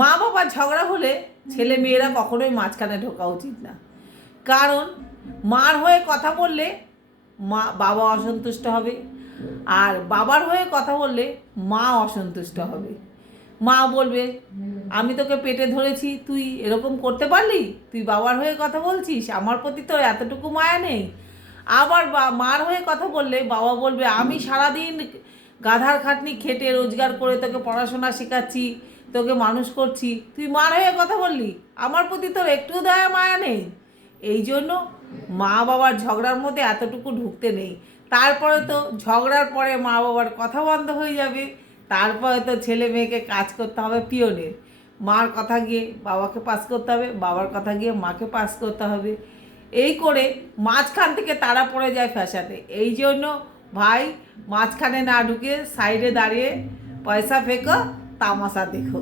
মা বাবার ঝগড়া হলে ছেলে মেয়েরা কখনোই মাঝখানে ঢোকা উচিত না। কারণ মার হয়ে কথা বললে বাবা অসন্তুষ্ট হবে, আর বাবার হয়ে কথা বললে মা অসন্তুষ্ট হবে। মা বলবে, আমি তোকে পেটে ধরেছি, তুই এরকম করতে পারলি? তুই বাবার হয়ে কথা বলছিস, আমার প্রতি তোর এতটুকু মায়া নেই? আবার মার হয়ে কথা বললে বাবা বলবে, আমি সারাদিন গাধার খাটনি খেটে রোজগার করে তোকে পড়াশোনা শেখাচ্ছি, তোকে মানুষ করছি, তুই মার হয়ে কথা বললি, আমার প্রতি তোর একটু দয়া মায়া নেই? এই জন্য মা বাবার ঝগড়ার মধ্যে এতটুকু ঢুকতে নেই। তারপরে তো ঝগড়ার পরে মা বাবার কথা বন্ধ হয়ে যাবে, তারপরে তো ছেলে মেয়েকে কাজ করতে হবে পিওনের। মার কথা গিয়ে বাবাকে পাস করতে হবে, বাবার কথা গিয়ে মাকে পাস করতে হবে। এই করে মাঝখান থেকে তারা পড়ে যায় ফ্যাসাতে। এই জন্য ভাই, মাঝখানে না ঢুকে সাইডে দাঁড়িয়ে পয়সা ফেঁকো, তামাশা দেখো।